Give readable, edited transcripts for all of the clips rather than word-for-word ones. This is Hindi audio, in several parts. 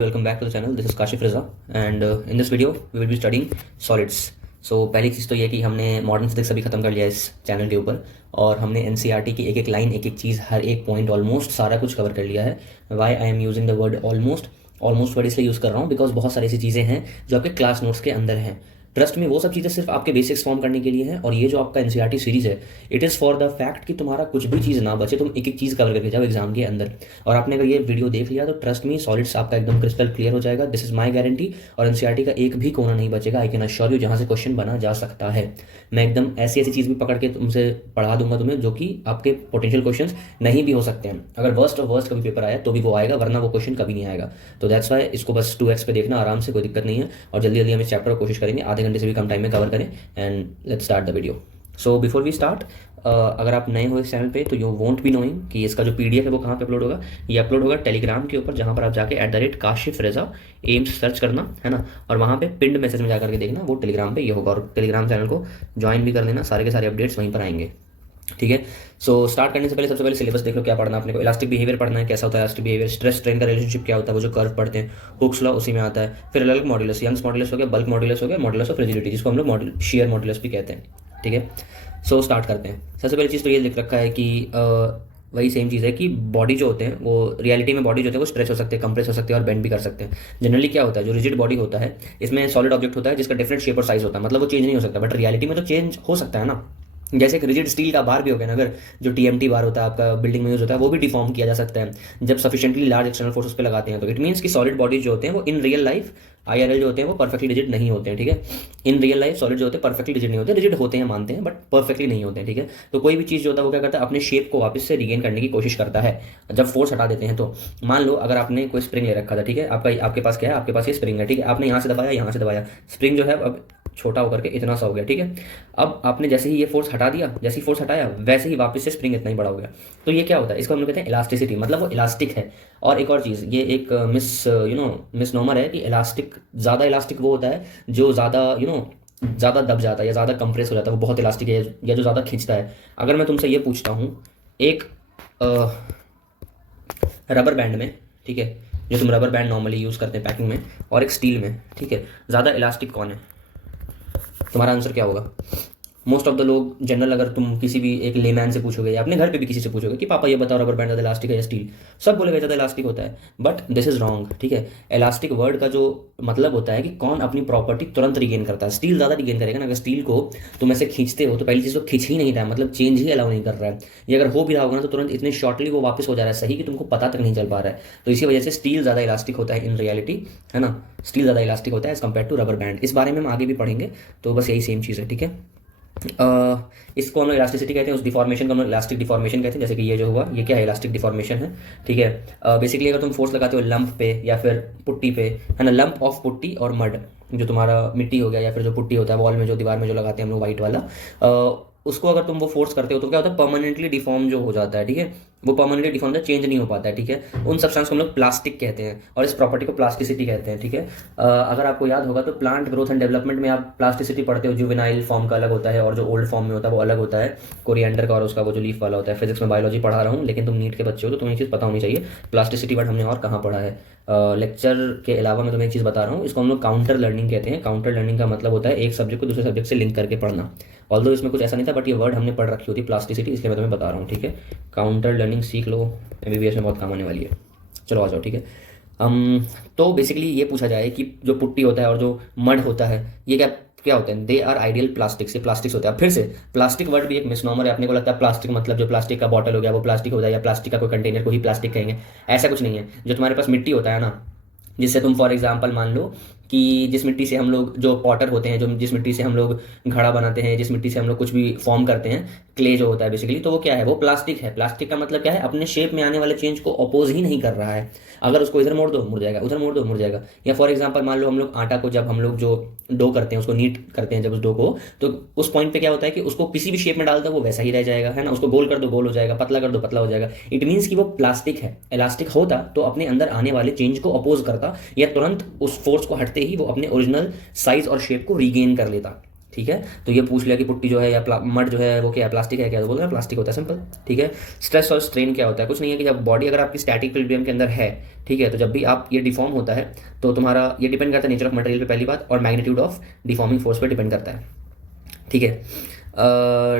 Welcome back to the channel. This is Kashif Raza and in this video we will be studying solids. So पहली चीज़ तो ये कि हमने मॉडर्न फिजिक्स अभी ख़त्म कर लिया इस चैनल के ऊपर और हमने एनसीईआरटी की एक एक लाइन एक एक चीज़ हर एक पॉइंट ऑलमोस्ट सारा कुछ कवर कर लिया है. Why I am using the word almost word इसलिए यूज़ कर रहा हूँ बिकॉज बहुत सारी ऐसी चीज़ें हैं जो आपके क्लास नोट्स के अंदर हैं. ट्रस्ट में वो सब चीज़ें सिर्फ आपके बेसिक्स फॉर्म करने के लिए हैं और ये जो आपका एनसीईआरटी सीरीज़ है it is for the fact कि तुम्हारा कुछ भी चीज़ ना बचे, तुम एक एक चीज़ कवर करके जाओ एग्जाम के अंदर. और आपने अगर ये वीडियो देख लिया तो ट्रस्ट मी सॉलिड्स आपका एकदम क्रिस्टल क्लियर हो जाएगा. This is my guarantee. और एनसीईआरटी का एक भी कोना नहीं बचेगा. आई कैन अश्योर यू जहाँ से क्वेश्चन बना जा सकता है. मैं एकदम ऐसी ऐसी चीज़ भी पकड़ के तुमसे पढ़ा दूंगा तुम्हें जो कि आपके पोटेंशियल क्वेश्चन नहीं भी हो सकते हैं. अगर वर्स्ट ऑफ वर्स्ट कभी पेपर आया तो भी वो आएगा, वरना वो क्वेश्चन कभी नहीं आएगा. तो दैट्स वाई इसको बस 2x पे देखना आराम से, कोई दिक्कत नहीं है. और जल्दी जल्दी हम इस चैप्टर को कोशिश करेंगे आधे घंटे से भी कम टाइम में कवर करें. And let's start the video. So before we start, अगर आप नए हो इस चैनल पे तो यू वोंट बी नोइंग कि इसका जो पीडीएफ है वो कहाँ पे अपलोड होगा. ये अपलोड होगा टेलीग्राम के ऊपर, जहाँ पर आप जाके @काशिफ रजा एम्स सर्च करना है ना, और वहाँ पे पिंड मैसेज में जाकर के देखना वो टेलीग्राम पे ये होगा. और टेलीग्राम चैनल को ज्वाइन भी कर देना, सारे के सारे अपडेट्स वहीं पर आएंगे. ठीक है. सो स्टार्ट करने से पहले सबसे पहले सिलेबस देख लो क्या पढ़ना है अपने को. इलास्टिक बिहेवियर पढ़ना है, कैसा होता है इलास्टिक बिहेवियर. स्ट्रेस स्ट्रेन का रिलेशनशिप क्या होता है, वो जो कर्व पढ़ते हैं. हुक्स लॉ उसी में आता है. फिर अलग मॉड्यूलस, यंग्स मॉड्यूलस हो गया, बल्क मॉड्यूलस हो गया, मॉड्यूलस ऑफ रिजिडिटी जिसको हम लोग शेयर मॉड्यूलस भी कहते हैं. ठीक है. सो स्टार्ट करते हैं. सबसे पहली चीज़ तो ये लिख रखा है कि वही सेम चीज़ है कि बॉडी जो होते हैं वो रियलिटी में बॉडी जो होते हैं वो स्ट्रेच हो सकते हैं, कंप्रेस हो सकते हैं और बेंड भी कर सकते हैं. जनरली क्या होता है, जो रिजिड बॉडी होता है इसमें सॉलिड ऑब्जेक्ट होता है जिसका डिफरेंट शेप और साइज होता है, मतलब वो चेंज नहीं हो सकता. बट रियलिटी में तो चेंज हो सकता है ना. जैसे एक रिजिड स्टील का बार भी हो गया ना, अगर जो टीएमटी बार होता है आपका बिल्डिंग में यूज होता है वो भी डिफॉर्म किया जा सकता है जब सफिशिएंटली लार्ज एक्सटर्नल फोर्सेस पे लगाते हैं. तो इट मीन्स कि सॉलिड बॉडीज जो होते हैं वो इन रियल लाइफ आईआरएल जो होते हैं वो परफेक्टली रिजिड नहीं होते हैं. ठीक है. इन रियल लाइफ सॉलिड जो होते हैं परफेक्टली रिजिड नहीं होते, रिजिड होते हैं मानते हैं बट परफेक्टली नहीं होते हैं. ठीक है. तो कोई भी चीज़ जो होता है वो क्या करता है, अपने शेप को वापस से रिगेन करने की कोशिश करता है जब फोर्स हटा देते हैं. तो मान लो अगर आपने कोई स्प्रिंग ले रखा था, ठीक है, आपके पास क्या है, आपके पास ये स्प्रिंग है. ठीक है. आपने यहाँ से दबाया, स्प्रिंग जो है अब छोटा होकर के इतना सा हो गया. ठीक है. अब आपने जैसे ही ये फोर्स हटा दिया, जैसे ही फोर्स हटाया वैसे ही वापस से स्प्रिंग इतना ही बड़ा हो गया. तो ये क्या होता है, इसको हम लोग कहते हैं इलास्टिसिटी, मतलब वो इलास्टिक है. और एक और चीज़, ये एक मिसनोमर है कि इलास्टिक, ज़्यादा इलास्टिक वो होता है जो ज़्यादा ज़्यादा दब जाता है या ज़्यादा कंप्रेस हो जाता है, वो बहुत इलास्टिक है, या जो ज़्यादा खींचता है. अगर मैं तुमसे ये पूछता हूँ एक रबर बैंड में, ठीक है, जो तुम रबर बैंड नॉर्मली यूज़ करते हैं पैकिंग में, और एक स्टील में, ठीक है, ज़्यादा इलास्टिक कौन है, तुम्हारा आंसर क्या होगा. मोस्ट ऑफ द लोग जनरल, अगर तुम किसी भी एक लेमैन से पूछोगे या अपने घर पे भी किसी से पूछोगे कि पापा ये बताओ रबर बैंड ज़्यादा इलास्टिक है या स्टील, सब बोलेगा ज़्यादा इलास्टिक होता है. But this is wrong. ठीक है. इलास्टिक वर्ड का जो मतलब होता है कि कौन अपनी प्रॉपर्टी तुरंत रिगेन करता है. स्टील ज़्यादा रिगेन करेगा ना. अगर स्टील को तुम ऐसे खींचते हो तो पहली चीज़ तो खींच ही नहीं रहा है, मतलब चेंज ही अलाउ नहीं कर रहा है. ये अगर हो भी रहा होगा ना तो तुरंत इतने शॉर्टली वो वापस हो जा रहा है सही कि तुमको पता तक नहीं चल पा रहा है. तो इसी वजह से स्टील ज़्यादा इलास्टिक होता है इन रियलिटी, है ना. स्टील ज़्यादा इलास्टिक होता है as compared to rubber band. इस बारे में हम आगे भी पढ़ेंगे, तो बस यही सेम चीज़ है. ठीक है. इसको हम लोग इलास्टिसिटी कहते हैं, उस डिफॉर्मेशन को हम लोग इलास्टिक डिफॉर्मेशन कहते हैं. जैसे कि ये जो हुआ ये क्या है, इलास्टिक डिफॉर्मेशन है. ठीक है. बेसिकली अगर तुम फोर्स लगाते हो लंप पे या फिर पुट्टी पे, है ना, लंप ऑफ पुट्टी और मड, जो तुम्हारा मिट्टी हो गया या फिर जो पुट्टी होता है वॉल में, जो दीवार में जो लगाते हैं हम लोग वाइट वाला, उसको अगर तुम वो फोर्स करते हो तो क्या होता है, परमानेंटली डिफॉर्म जो हो जाता है. ठीक है. वो परमानेंटली डिफॉर्म चेंज नहीं हो पाता है. ठीक है. उन सब्सटेंस को हम लोग प्लास्टिक कहते हैं और इस प्रॉपर्टी को प्लास्टिसिटी कहते हैं. ठीक है. अगर आपको याद होगा तो प्लांट ग्रोथ एंड डेवलपमेंट में आप प्लास्टिसिटी पढ़ते हो. जुवेनाइल फॉर्म का अलग होता है और जो ओल्ड फॉर्म में होता है वो अलग होता है. कोरिएंडर का और उसका वो जो लीफ वाला होता है. फिजिक्स में बायोलॉजी पढ़ा रहा हूँ लेकिन तुम नीट के बच्चे हो तो तुम्हें ये चीज़ पता होनी चाहिए. प्लास्टिसिटी वर्ड हमने और कहाँ पढ़ा है. लेक्चर के अलावा मैं तुम्हें एक चीज़ बता रहा हूँ, इसको हम लोग काउंटर लर्निंग कहते हैं. काउंटर लर्निंग का मतलब होता है एक सब्जेक्ट को दूसरे सब्जेक्ट से लिंक करके पढ़ना. ऑल्दो इसमें कुछ ऐसा नहीं था बट ये वर्ड हमने पढ़ रखी होती प्लास्टिसिटी, इसलिए मैं तुम्हें बता रहा हूँ. ठीक है. काउंटर लर्निंग सीख लो, एमबीबीएस में बहुत काम आने वाली है. चलो आ जाओ. ठीक है. तो बेसिकली ये पूछा जाए कि जो पुट्टी होता है और जो मड होता है ये क्या क्या होते हैं. दे आर आइडियल प्लास्टिक्स, ये प्लास्टिक्स होते हैं. फिर से प्लास्टिक वर्ड भी एक मिसनॉमर है. अपने को लगता है प्लास्टिक मतलब जो प्लास्टिक का बॉटल हो गया वो प्लास्टिक हो जाए, या प्लास्टिक का कोई कंटेनर को ही प्लास्टिक कहेंगे. ऐसा कुछ नहीं है. जो तुम्हारे पास मिट्टी होता है ना, जिससे तुम फॉर एग्जांपल मान लो कि जिस मिट्टी से हम लोग जो पॉटर होते हैं, जो जिस मिट्टी से हम लोग घड़ा बनाते हैं, जिस मिट्टी से हम लोग कुछ भी फॉर्म करते हैं, क्ले जो होता है बेसिकली, तो वो क्या है, वो प्लास्टिक है. प्लास्टिक का मतलब क्या है, अपने शेप में आने वाले चेंज को अपोज ही नहीं कर रहा है. अगर उसको इधर मोड़ दो मुड़ जाएगा, उधर मोड़ दो मुड़ जाएगा. या फॉर एग्जाम्पल मान लो हम लोग आटा को, जब हम लोग जो डो करते हैं उसको नीट करते हैं जब उस डो को, तो उस पॉइंट पे क्या होता है कि उसको किसी भी शेप में डाल दो वो वैसा ही रह जाएगा, है ना. उसको गोल कर दो गोल हो जाएगा, पतला कर दो पतला हो जाएगा. इट मीन्स कि वो प्लास्टिक है. इलास्टिक होता तो अपने अंदर आने वाले चेंज को अपोज करता, या तुरंत उस फोर्स को हटते ही वो अपने ओरिजिनल साइज और शेप को रीगेन कर लेता. ठीक है। तो ये पूछ लिया कि पुट्टी जो है या मड जो है वो क्या है, प्लास्टिक है क्या, तो बोल रहे हैं प्लास्टिक होता है, सिंपल। ठीक है। स्ट्रेस और स्ट्रेन क्या होता है, कुछ नहीं है कि जब बॉडी अगर आपकी स्टैटिक इक्विलिब्रियम के अंदर है, ठीक है, तो जब भी आप ये डिफॉर्म होता है तो तुम्हारा ये डिपेंड करता है नेचर ऑफ मटेरियल पे पहली बात, और मैग्नीट्यूड ऑफ डिफॉर्मिंग फोर्स पे डिपेंड करता है, ठीक है।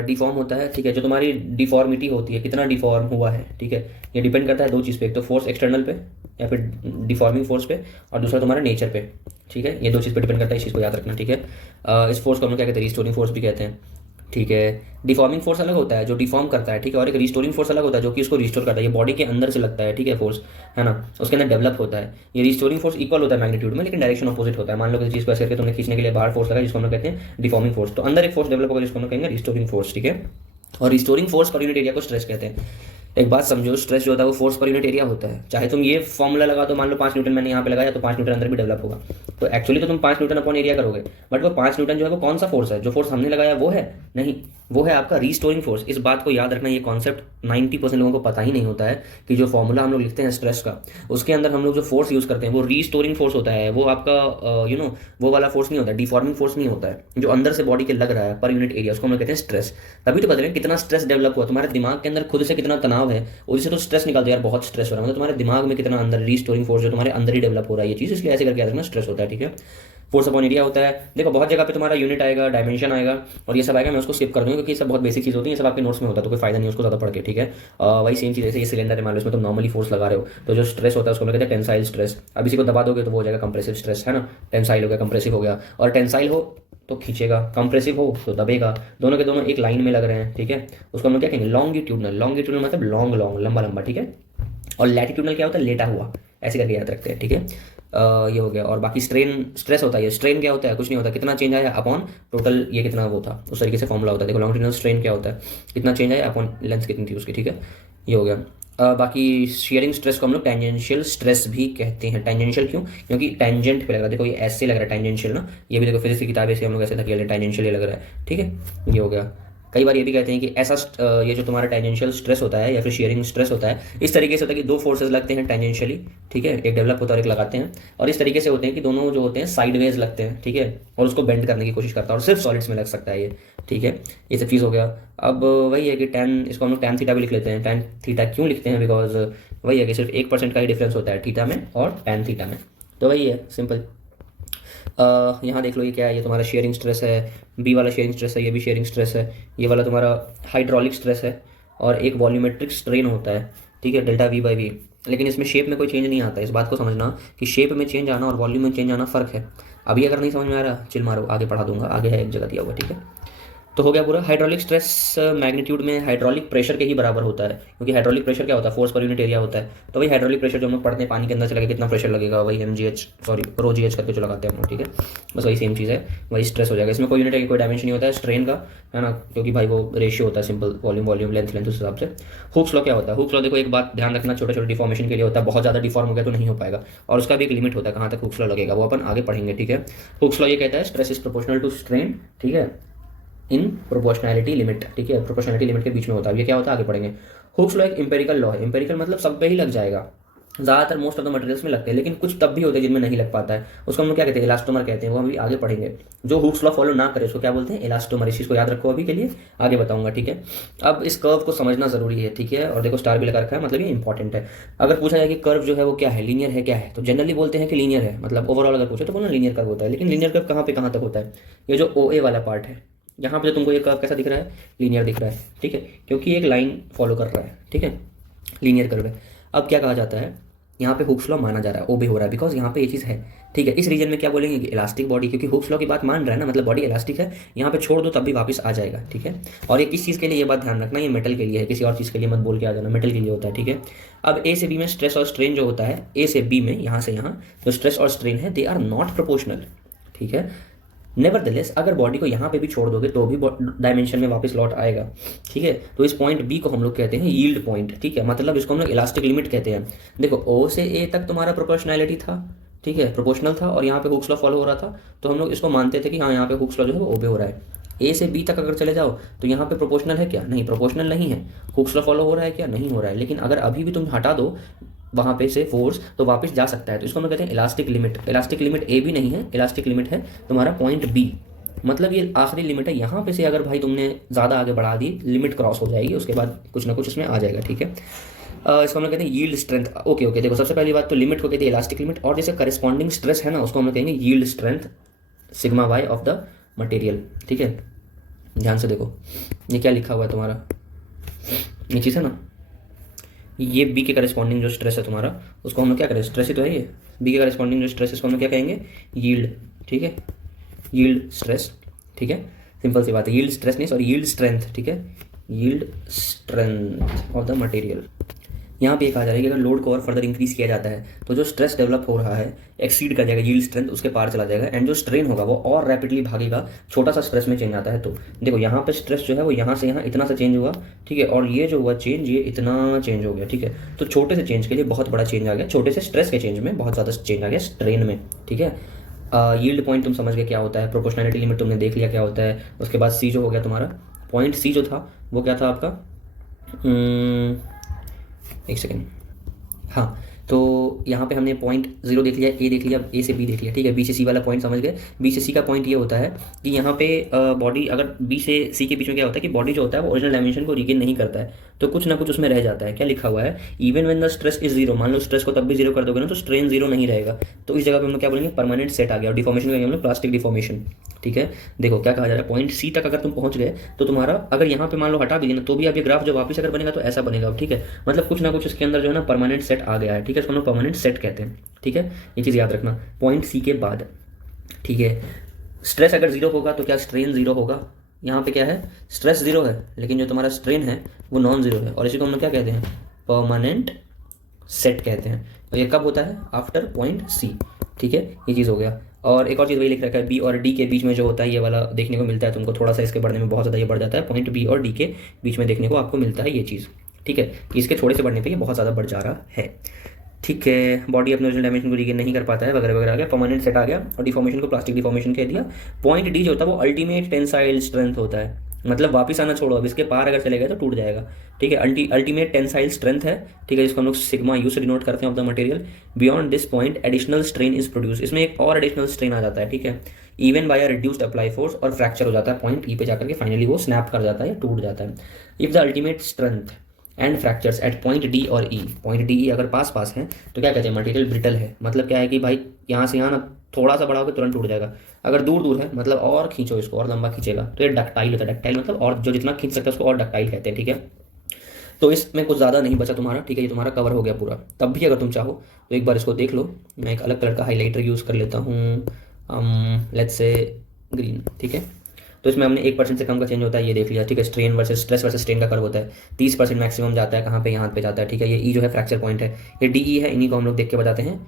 डिफॉर्म होता है, ठीक है, जो तुम्हारी डिफॉर्मिटी होती है, कितना डिफॉर्म हुआ है, ठीक है, ये डिपेंड करता है दो चीज़ पे, एक तो फोर्स एक्सटर्नल पे या फिर डिफॉर्मिंग फोर्स पे, और दूसरा तुम्हारा नेचर पे, ठीक है। ये दो चीज़ पे डिपेंड करता है, इस चीज़ को याद रखना, ठीक है। इस फोर्स को हम लोग क्या कहते हैं, रिस्टोरिंग फोर्स भी कहते हैं, ठीक है। डिफॉर्मिंग फोर्स अलग होता है जो डिफॉर्म करता है, ठीक है, और एक रिस्टोरिंग फोर्स अलग होता है जो कि उसको रिस्टोर करता है, ये बॉडी के अंदर से लगता है, ठीक है, फोर्स है ना, उसके अंदर डेवलप होता है। ये रिस्टोरिंग फोर्स इक्वल होता है मैग्नीट्यूड में, लेकिन डायरेक्शन अपोजिट होता है। मान लो किसी चीज़ को ऐसे करके तुमने खींचने के लिए बाहर फोर्स लगा, जिसको हम लोग कहते हैं डिफॉर्मिंग फोर्स, तो अंदर एक फोर्स डेवलप होगा जिसको हम लोग कहेंगे रिस्टोरिंग फोर्स, ठीक है। और रिस्टोरिंग फोर्स पर यूनिट एरिया को स्ट्रेस कहते हैं। एक बात समझो, स्ट्रेस जो होता है वो फोर्स पर यूनिट एरिया होता है। चाहे तुम ये फॉर्मूला लगा दो, मान लो 5 न्यूटन मैंने यहाँ पे लगाया, तो 5 न्यूटन अंदर भी डेवलप होगा, तो एक्चुअली तो तुम 5 न्यूटन अपॉन एरिया करोगे, बट वो 5 न्यूटन जो है वो कौन सा फोर्स है, जो फोर्स हमने लगाया वो है नहीं, वो है आपका रिस्टोरिंग फोर्स। इस बात को याद रखना, ये कॉन्सेप्ट 90% लोगों को पता ही नहीं होता है कि जो फॉर्मूला हम लोग लिखते हैं स्ट्रेस का, उसके अंदर हम लोग जो फोर्स यूज करते हैं वो रिस्टोरिंग फोर्स होता है। वो आपका वो वाला फोर्स नहीं होता है, डिफॉर्मिंग फोर्स नहीं होता है, जो अंदर से बॉडी के लग रहा है पर यूनिट एरिया, उसको हम लोग कहते हैं स्ट्रेस। तभी तो बता रहे हैं कितना स्ट्रेस डेवलप हुआ, तुम्हारे दिमाग के अंदर खुद से कितना तनाव है, उससे तो स्ट्रेस निकालते यार, बहुत स्ट्रेस हो रहा है, मतलब तुम्हारे दिमाग में कितना अंदर रिस्टोरिंग फोर्स जो तुम्हारे अंदर ही डेवलप हो रहा है ये चीज़, इसलिए ऐसे करके याद रखना स्ट्रेस होता है, ठीक है। फोर्स अपॉन एरिया होता है। देखो बहुत जगह पे तुम्हारा यूनिट आएगा, डायमेंशन आएगा और ये सब आएगा, मैं उसको स्किप कर दूंगा क्योंकि ये सब बहुत बेसिक चीज़ होती है, ये सब आपके नोट्स में होता है, तो कोई फायदा नहीं है उसको ज़्यादा पढ़ के, ठीक है। वही सेम चीज़, जैसे ये सिलेंडर है, मान लो इसमें तुम नॉर्मली फोर्स लगा रहे हो, तो जो स्ट्रेस होता है उसको हम कहते हैं टेंसाइल स्ट्रेस। अब इसी को दबा दोगे तो वो हो जाएगा कंप्रेसिव स्ट्रेस, है ना। टेंसाइल हो गया, कंप्रेसिव हो गया, और टेंसाइल हो तो खींचेगा, कंप्रेसिव हो तो दबेगा, दोनों के दोनों एक लाइन में लग रहे हैं, ठीक है। उसको हम लोग क्या कहेंगे, लॉन्गिट्यूडनल। लॉन्गिट्यूडनल मतलब लॉन्ग लॉन्ग, लंबा लंबा, ठीक है। और लैटिट्यूडनल क्या होता है, लेटा हुआ, ऐसे करके याद रखते हैं, ठीक है। ये हो गया। और बाकी स्ट्रेस होता है, स्ट्रेन क्या होता है, कुछ नहीं होता, कितना चेंज आया अपॉन टोटल ये कितना वो था, उस तरीके से फॉर्मूला होता है। देखो लॉन्गिट्यूडनल स्ट्रेन क्या होता है, कितना चेंज आया अपॉन लेंथ कितनी थी उसकी, ठीक है। ये हो गया। बाकी शेयरिंग स्ट्रेस को हम लोग टेंजेंशियल स्ट्रेस भी कहते हैं। टेंजेंशियल क्यों, क्योंकि टेंजेंट पे लग रहा है, देखो ये ऐसे लग रहा है टेंजेंशियल ना, ये भी देखो फिजिक्स की किताबें से हम लोग ऐसे धकेल रहे, टेंजेंशियल ये लग रहा है, ठीक है। ये हो गया। कई बार ये भी कहते हैं कि ऐसा ये जो तुम्हारा टेंजेंशियल स्ट्रेस होता है या फिर शेयरिंग स्ट्रेस होता है, इस तरीके से होता है कि दो फोर्सेज लगते हैं टेंजेंशियली, ठीक है, एक डेवलप होता है और एक लगाते हैं, और इस तरीके से होते हैं कि दोनों जो होते हैं साइडवेज लगते हैं, ठीक है, और उसको बेंड करने की कोशिश करता है, और सिर्फ सॉलिड्स में लग सकता है ये, ठीक है। ये सब चीज़ हो गया। अब वही है कि टैन, इसको हम लोग टैन थीटा भी लिख लेते हैं। टैन थीटा क्यों लिखते हैं, बिकॉज वही है कि सिर्फ 1% का ही डिफरेंस होता है थीटा में और टैन थीटा में, तो वही है सिंपल। यहाँ देख लो ये क्या है, ये तुम्हारा शेयरिंग स्ट्रेस है, बी वाला शेयरिंग स्ट्रेस है, ये भी शेयरिंग स्ट्रेस है, ये वाला तुम्हारा हाइड्रोलिक स्ट्रेस है, और एक वॉल्यूमेट्रिक स्ट्रेन होता है, ठीक है, डेल्टा वी बाई वी। लेकिन इसमें शेप में कोई चेंज नहीं आता है, इस बात को समझना कि शेप में चेंज आना और वॉल्यूम में चेंज आना फ़र्क है। अभी अगर नहीं समझ में आ रहा चिल मारो, आगे पढ़ा दूंगा, आगे है एक जगह दिया हुआ, ठीक है। तो हो गया पूरा। हाइड्रोलिक स्ट्रेस मैग्नीट्यूड में हाइड्रोलिक प्रेशर के ही बराबर होता है, क्योंकि हाइड्रोलिक प्रेशर क्या होता है, फोर्स पर यूनिट एरिया होता है। तो वही हाइड्रोलिक प्रेशर जो हम लोग पढ़ते हैं, पानी के अंदर से लगे कितना प्रेशर लगेगा, वही रो जी एच करके जो लगाते हैं हम लोग, ठीक है, बस वही सेम चीज़ है, वही स्ट्रेस हो जाएगा। इसमें कोई यूनिट है, कोई डायमेंशन नहीं होता है स्ट्रेन का, है ना, क्योंकि भाई वो रेशियो होता है simple, volume volume length length, उस हिसाब से। हुक्स लॉ क्या होता है, हुक्स लॉ देखो एक बात ध्यान रखना, छोटे छोटे डिफॉर्मेशन के लिए होता है, बहुत ज़्यादा डिफॉर्म हो गया तो नहीं हो पाएगा, और उसका भी एक लिमिट होता है कहाँ तक हुक्स लॉ लगेगा, वो अपन आगे पढ़ेंगे, ठीक है। हुक्स लॉ ये कहता है stress is proportional to strain, ठीक है, इन प्रोपोर्शनैलिटी लिमिट, ठीक है, प्रोपोर्शनैलिटी लिमिट के बीच में होता है। ये क्या होता है आगे पढ़ेंगे। हुक्स लॉ एक एम्पेरिकल लॉ है, एम्पेरिकल मतलब सब पे ही लग जाएगा, ज़्यादातर मोस्ट ऑफ द मटेरियल्स में लगते हैं, लेकिन कुछ तब भी होते हैं जिनमें नहीं लग पाता है, उसको हम लोग क्या कहते हैं, इलास्टोमर कहते हैं, वो हम भी आगे पढ़ेंगे। जो हुक्स लॉ फॉलो ना करे उसको क्या बोलते हैं, इलास्टोमर। इस चीज़ को याद रखो, अभी के लिए आगे बताऊंगा, ठीक है। अब इस कर्व को समझना जरूरी है, ठीक है, और देखो स्टार भी लगा रखा है, मतलब ये इंपॉर्टेंट है। अगर पूछा जाए कि कर्व जो है वो क्या है, लीनियर है क्या है, तो जनरली बोलते हैं कि लीनियर है, मतलब ओवरऑल अगर पूछे तो बोलना लीनियर कर्व होता है। लेकिन लीनियर कर्व कहाँ पे कहाँ तक होता है, ये जो ओ ए वाला पार्ट है, यहाँ पे जो तुमको ये कर्व कैसा दिख रहा है, लीनियर दिख रहा है, ठीक है, क्योंकि एक लाइन फॉलो कर रहा है, ठीक है, लीनियर कर्व है। अब क्या कहा जाता है, यहाँ पे हुक्स लॉ माना जा रहा है, ओबे हो रहा है, बिकॉज यहाँ पे ये चीज़ है, ठीक है। इस रीजन में क्या बोलेंगे कि इलास्टिक बॉडी, क्योंकि हुक्स लॉ की बात मान रहा है ना, मतलब बॉडी इलास्टिक है, यहाँ पे छोड़ दो तब भी वापस आ जाएगा, ठीक है। और ये किस चीज़ के लिए, ये बात ध्यान रखना, ये मेटल के लिए है, किसी और चीज़ के लिए मत बोल के आ जाना, मेटल के लिए होता है, ठीक है। अब ए से बी में स्ट्रेस और स्ट्रेन जो होता है, ए से बी में यहाँ से यहाँ जो स्ट्रेस और स्ट्रेन है, दे आर नॉट प्रोपोर्शनल, ठीक है। नेवरदलेस अगर बॉडी को यहाँ पे भी छोड़ दोगे तो भी डायमेंशन में वापस लौट आएगा, ठीक है। तो इस पॉइंट बी को हम लोग कहते हैं यील्ड पॉइंट, ठीक है, मतलब इसको हम लोग इलास्टिक लिमिट कहते हैं। देखो ओ से ए तक तुम्हारा प्रोपोर्शनैलिटी था, ठीक है, प्रोपोर्शनल था, और यहाँ पे हुक्स लॉ फॉलो हो रहा था, तो हम लोग इसको मानते थे कि हाँ यहाँ पे हुक्स लॉ जो है वो ओबे हो रहा है। ए से बी तक अगर चले जाओ तो यहाँ पे प्रोपोर्शनल है क्या, नहीं, प्रोपोर्शनल नहीं है। हुक्स लॉ फॉलो हो रहा है क्या, नहीं हो रहा है। लेकिन अगर अभी भी तुम हटा दो वहाँ पे से फोर्स तो वापस जा सकता है, तो इसको हम लोग कहते हैं इलास्टिक लिमिट। इलास्टिक लिमिट ए भी नहीं है, इलास्टिक लिमिट है तुम्हारा पॉइंट बी, मतलब ये आखिरी लिमिट है, यहाँ पे से अगर भाई तुमने ज़्यादा आगे बढ़ा दी लिमिट क्रॉस हो जाएगी, उसके बाद कुछ ना कुछ इसमें आ जाएगा, ठीक है। इसको हम लोग कहते हैं यील्ड स्ट्रेंथ। ओके ओके, देखो सबसे पहली बात तो लिमिट को कहते हैं इलास्टिक लिमिट, और जैसे करस्पॉन्डिंग स्ट्रेस है ना उसको हम लोग कहेंगे yield strength sigma Y of the material, ठीक है। ध्यान से देखो ये क्या लिखा हुआ है तुम्हारा, ये चीज़ है ना, ये बी के करस्पॉन्डिंग जो स्ट्रेस है तुम्हारा उसको हम लोग क्या करें, स्ट्रेस ही तो है ये, बी के करस्पॉन्डिंग जो स्ट्रेस है उसको हम लोग क्या कहेंगे, यील्ड, ठीक है, यील्ड स्ट्रेस, ठीक है। सिंपल सी बात है, यील्ड स्ट्रेस नहीं सॉरी यील्ड स्ट्रेंथ, ठीक है, yield strength of the material. यहाँ पे एक आ जाएगा कि अगर लोड को और फर्दर इंक्रीज किया जाता है तो जो स्ट्रेस डेवलप हो रहा है एक्सीड कर जाएगा यील्ड स्ट्रेंथ, उसके पार चला जाएगा, एंड जो स्ट्रेन होगा वो और रैपिडली भागेगा, छोटा सा स्ट्रेस में चेंज आता है। तो देखो यहाँ पे स्ट्रेस जो है वो यहाँ से यहाँ इतना सा चेंज हुआ, ठीक है, और ये जो हुआ चेंज ये इतना चेंज हो गया, ठीक है। तो छोटे से चेंज के लिए बहुत बड़ा चेंज आ गया, छोटे से स्ट्रेस के चेंज में बहुत ज़्यादा चेंज आ गया स्ट्रेन में, ठीक है। यील्ड पॉइंट तुम समझ गए क्या होता है, प्रोपोर्शनैलिटी लिमिट तुमने देख लिया क्या होता है। उसके बाद सी जो हो गया तुम्हारा, पॉइंट सी जो था वो क्या था आपका, एक सेकेंड, हाँ, तो यहाँ पे हमने पॉइंट 0 देख लिया, ए देख लिया, ए से बी देख लिया, ठीक है। बी से सी वाला पॉइंट समझ गए। बी से सी का पॉइंट ये होता है कि यहाँ पे बॉडी, अगर बी से सी के बीच में क्या होता है कि बॉडी जो होता है वो ओरिजिनल डायमेंशन को रिगेन नहीं करता है, तो कुछ ना कुछ उसमें रह जाता है। क्या लिखा हुआ है, even when the stress is 0, मान लो स्ट्रेस को तब भी 0 कर दोगे ना तो स्ट्रेन 0 नहीं रहेगा, तो इस जगह पे हम लोग क्या बोलेंगे, परमानेंट सेट आ गया। और डिफॉर्मेशन कहेंगे हम लोग प्लास्टिक डिफॉर्मेशन, ठीक है। देखो क्या कहा जा रहा है, पॉइंट सी तक अगर तुम पहुंच गए तो तुम्हारा अगर यहाँ पे मान लो हटा भी देना तो भी अब ये ग्राफ जो वापस अगर बनेगा तो ऐसा बनेगा, ठीक है। मतलब कुछ ना कुछ इसके अंदर जो है ना परमानेंट सेट आ गया है, ठीक है, इसको हम लोग परमानेंट सेट कहते हैं, ठीक है। ये चीज़ याद रखना पॉइंट सी के बाद, ठीक है। स्ट्रेस अगर 0 होगा तो क्या स्ट्रेन 0 होगा, यहाँ पे क्या है स्ट्रेस 0 है लेकिन जो तुम्हारा स्ट्रेन है वो नॉन 0 है, और इसी को हम लोग क्या कहते हैं, परमानेंट सेट कहते हैं। और ये कब होता है, आफ्टर पॉइंट सी, ठीक है। ये चीज़ हो गया। और एक और चीज़ वही लिख रखा है, बी और डी के बीच में जो होता है ये वाला देखने को मिलता है तुमको, थोड़ा सा इसके बढ़ने में बहुत ज़्यादा ये बढ़ जाता है, पॉइंट बी और डी के बीच में देखने को आपको मिलता है ये चीज़, ठीक है, कि इसके थोड़े से बढ़ने पे ये बहुत ज़्यादा बढ़ जा रहा है, ठीक है। बॉडी अपने ओरिजिनल डायमेंशन को रिगेन नहीं कर पाता है वगैरह वगैरह आ गया, परमानेंट सेट आ गया, और डिफॉर्मेशन को प्लास्टिक डिफॉर्मेशन कह दिया। पॉइंट डी जो होता है वो अल्टीमेट टेंसाइल स्ट्रेंथ होता है, मतलब वापस आना छोड़ो, अब इसके पार अगर चले गए तो टूट जाएगा, ठीक है। अल्टीमेट टेंसाइल स्ट्रेंथ है, ठीक है, जिसको हम लोग सिग्मा यू से डिनोट करते हैं of the material. Beyond this point additional strain is produce, इसमें एक और एडिशनल स्ट्रेन आ जाता है, ठीक है, even bye reduced apply force, और फ्रैक्चर हो जाता है पॉइंट ई पे जाकर के, फाइनली वो स्नैप कर जाता है या टूट जाता है। If the ultimate strength and fractures at point D और ई, पॉइंट डी ई अगर पास पास हैं तो क्या कहते हैं, मटेरियल ब्रिटल है। मतलब क्या है कि भाई यहाँ से यहाँ ना थोड़ा सा बढ़ाओगे तुरंत टूट जाएगा, अगर दूर दूर है मतलब और खींचो इसको और लंबा खींचेगा तो ये डक्टाइल होता है। डक्टाइल मतलब और जो जितना खींच सकता है उसको और डक्टाइल कहते हैं, ठीक है। तो इसमें कुछ ज़्यादा नहीं बचा तुम्हारा, ठीक है, ये तुम्हारा कवर हो गया पूरा। तब भी अगर तुम चाहो तो एक बार इसको देख लो, मैं एक अलग कलर का हाईलाइटर यूज़ कर लेता हूँ, लेट्स से ग्रीन, ठीक है। तो इसमें हमने 1% से कम का चेंज होता है ये देख लिया, ठीक है। Strain versus stress versus strain का कर्व होता है, 30% मैक्सिमम जाता है कहाँ पे, यहाँ पे जाता है, ठीक है। ये ई जो है फ्रैक्चर पॉइंट है, ये डी ई है, इन्हीं को हम लोग देख के बताते हैं।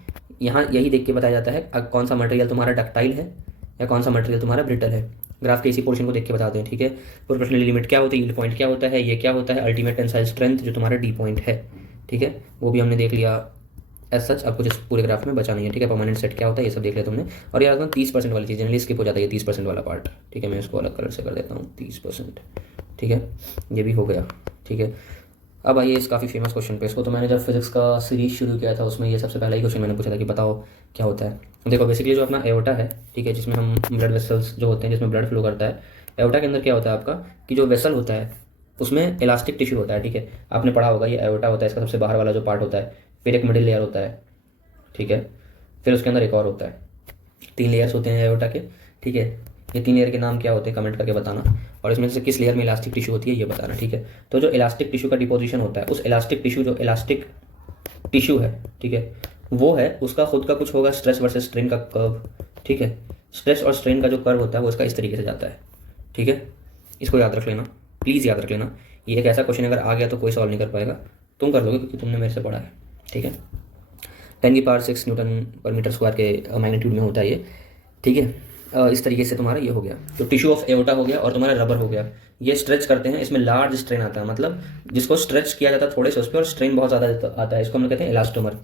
यहाँ यही देख के बताया जाता है कौन सा मटेरियल तुम्हारा डक्टाइल है या कौन सा मटेरियल तुम्हारा ब्रिटल है, ग्राफ के इसी पोर्शन को देख के बताते हैं, ठीक है। प्रोपोर्शनल लिमिट क्या होती है, यील्ड पॉइंट क्या होता है, ये क्या होता है, अल्टीमेट टेंसाइल स्ट्रेंथ जो तुम्हारा डी पॉइंट है, ठीक है, वो भी हमने देख लिया। एज सच अब कुछ इस पूरे ग्राफ में बचा नहीं है, ठीक है। परमानेंट सेट क्या होता है ये सब देख लिया तुमने। और यार 30% वाली चीज़ जनरली स्किप हो जाता है, 30% वाला पार्ट, ठीक है। मैं इसको अलग कलर से कर देता हूँ 30%, ठीक है, ये भी हो गया, ठीक है। अब आइए इस काफ़ी फेमस क्वेश्चन पे। इसको तो मैंने जब फिजिक्स का सीरीज शुरू किया था उसमें ये सबसे पहला ही क्वेश्चन मैंने पूछा था कि बताओ क्या होता है। देखो बेसिकली जो अपना एओर्टा है, ठीक है, जिसमें हम ब्लड वेसल्स जो होते हैं जिसमें ब्लड फ्लो करता है, एओर्टा के अंदर क्या होता है आपका कि जो वेसल होता है उसमें इलास्टिक टिश्यू होता है, ठीक है। आपने पढ़ा होगा ये एओर्टा होता है, इसका सबसे बाहर वाला जो पार्ट होता है, फिर एक मिडिल लेयर होता है, ठीक है, फिर उसके अंदर एक और होता है, 3 लेयर्स होते हैं एओर्टा के, ठीक है। ये 3 लेयर के नाम क्या होते हैं कमेंट करके बताना, और इसमें से किस लेयर में इलास्टिक टिश्यू होती है ये बताना, ठीक है। तो जो इलास्टिक टिश्यू का डिपोजिशन होता है, उस इलास्टिक टिश्यू जो इलास्टिक टिश्यू है, ठीक है, वो है उसका खुद का कुछ होगा स्ट्रेस वर्सेस स्ट्रेन का कर्व, ठीक है। स्ट्रेस और स्ट्रेन का जो कर्व होता है वो इसका इस तरीके से जाता है, ठीक है। इसको याद रख लेना, प्लीज़ याद रख लेना। ये एक ऐसा क्वेश्चन अगर आ गया तो कोई सॉल्व नहीं कर पाएगा, तुम कर लोगे क्योंकि तुमने मेरे से पढ़ा है, ठीक है। 10⁶ न्यूटन पर मीटर स्क्वायर के मैग्नीट्यूड में होता है ये, ठीक है। इस तरीके से तुम्हारा ये हो गया, तो टिश्यू ऑफ एओर्टा हो गया और तुम्हारा रबर हो गया। ये स्ट्रेच करते हैं, इसमें लार्ज स्ट्रेन आता है, मतलब जिसको स्ट्रेच किया जाता है थोड़े से उस पर और स्ट्रेन बहुत ज़्यादा आता है, इसको हम कहते हैं इलास्टोमर।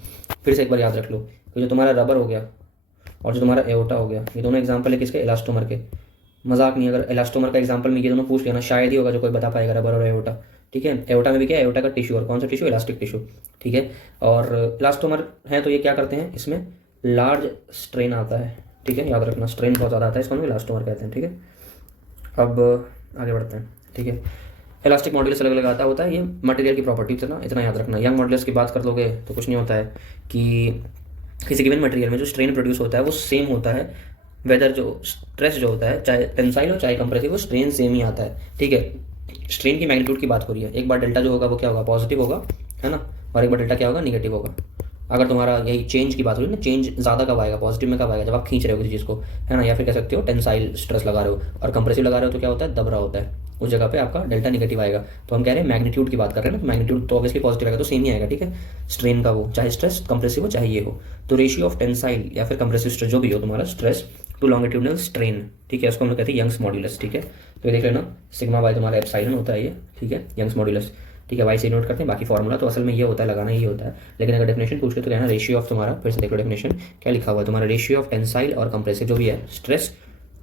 फिर से एक बार याद रख लो कि जो तुम्हारा रबर हो गया और जो तुम्हारा एओर्टा हो गया, ये दोनों एग्जाम्पल है किसके, इलास्टोमर के। मजाक नहीं, अगर इलास्टोमर का एग्जाम्पल में ये दोनों पूछ लेना शायद ही होगा जो कोई बता पाएगा, रबर और एओर्टा, ठीक है। एओर्टा में भी क्या है, एओर्टा का टिश्यू, और कौन सा टिश्यू, इलास्टिक टिश्यू, ठीक है। और इलास्टोमर है तो ये क्या करते हैं, इसमें लार्ज स्ट्रेन आता है, ठीक है, याद रखना स्ट्रेन बहुत ज़्यादा आता है, इसको हम इलास्टोमर कहते हैं, ठीक है। अब आगे बढ़ते हैं, ठीक है। इलास्टिक मॉड्यूलस अलग अलग आता होता है, ये मटेरियल की प्रॉपर्टी से ना इतना याद रखना। यंग मॉड्यूलस की बात कर लोगे तो कुछ नहीं होता है कि किसी गिवन मटेरियल में जो स्ट्रेन प्रोड्यूस होता है वो सेम होता है, वेदर जो स्ट्रेस जो होता है चाहे टेंसाइल हो चाहे कंप्रेसिव हो, स्ट्रेन सेम ही आता है, ठीक है। स्ट्रेन की मैग्नीट्यूड की बात हो रही है, एक बार डेल्टा जो होगा वो क्या होगा, पॉजिटिव होगा, है ना, और एक बार डेल्टा क्या होगा, निगेटिव होगा। अगर तुम्हारा यही चेंज की बात हो रही है ना, चेंज ज़्यादा कब आएगा, पॉजिटिव में कब आएगा, जब आप खींच रहे हो किसी चीज़ को, है ना, या फिर कह सकते हो टेंसाइल स्ट्रेस लगा रहे हो, और कंप्रेसिव लगा रहे हो तो क्या होता है, दब रहा होता है, उस जगह पे आपका डेल्टा निगेटिव आएगा। तो हम कह रहे हैं मैग्नीट्यूड की बात कर रहे हैं ना, तो मैग्नीट्यूड तो ऑब्वियसली पॉजिटिव आएगा, तो सेम ही आएगा, ठीक है। स्ट्रेन का वो चाहे स्ट्रेस कंप्रेसिव हो चाहे ये हो, तो रेशियो ऑफ टेंसाइल या फिर कंप्रेसिव स्ट्रेस जो भी हो तुम्हारा स्ट्रेस टू लॉन्गिट्यूडनल स्ट्रेन, ठीक है, उसको हम लोग कहते हैं यंग्स मॉड्यूलस, ठीक है। तो ये देख लेना, सिग्मा बाय तुम्हारा एप्सिलॉन होता है ये, ठीक है, यंग्स मॉड्यूलस, ठीक है। वाई से नोट करते हैं, बाकी फॉर्मूला तो असल में ये होता है, लगाना ही होता है, लेकिन अगर डेफिनेशन पूछ ले तो कहना रेशियो ऑफ तुम्हारा, फिर से देखो डेफिनेशन क्या लिखा हुआ है तुम्हारा, रेशियो ऑफ टेंसाइल और कंप्रेसिव जो भी है स्ट्रेस,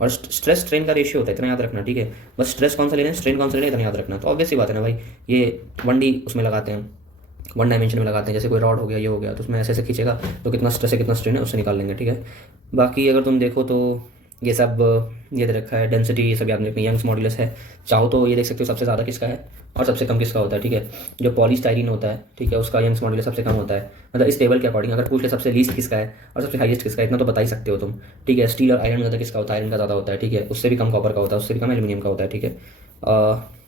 और स्ट्रेस स्ट्रेन का रेशियो होता है, इतना याद रखना, ठीक है। बस स्ट्रेस कौन सा लेना है, स्ट्रेन कौन सा लेना है, इतना याद रखना। तो ऑब्वियस सी बात है ना भाई, ये 1D उसमें लगाते हैं, 1 डायमेंशन में लगाते हैं, जैसे कोई रॉड हो गया, ये हो गया, तो उसमें ऐसे ऐसे खींचेगा तो कितना स्ट्रेस है कितना स्ट्रेन है उससे निकाल लेंगे, ठीक है। बाकी अगर तुम देखो तो ये सब ये दे रखा है, डेंसिटी ये सब याद रखना, यंग्स मॉड्यूलस है, चाहो तो ये देख सकते हो सबसे ज़्यादा किसका है और सबसे कम किसका होता है, ठीक है। जो पॉलीस्टाइरीन होता है, ठीक है, उसका यंग्स मॉड्यूलस सबसे कम होता है, मतलब इस टेबल के अकॉर्डिंग। अगर पूछ ले सबसे लीस्ट किसका है और सबसे हाईएस्ट किसका है, इतना तो बता ही सकते हो तुम, ठीक है। स्टील और आयरन ज़्यादा किसका होता है, आयरन का ज़्यादा होता है, ठीक है, उससे भी कम कॉपर का होता है, उससे भी कम एल्यूमिनियम का होता है, ठीक है।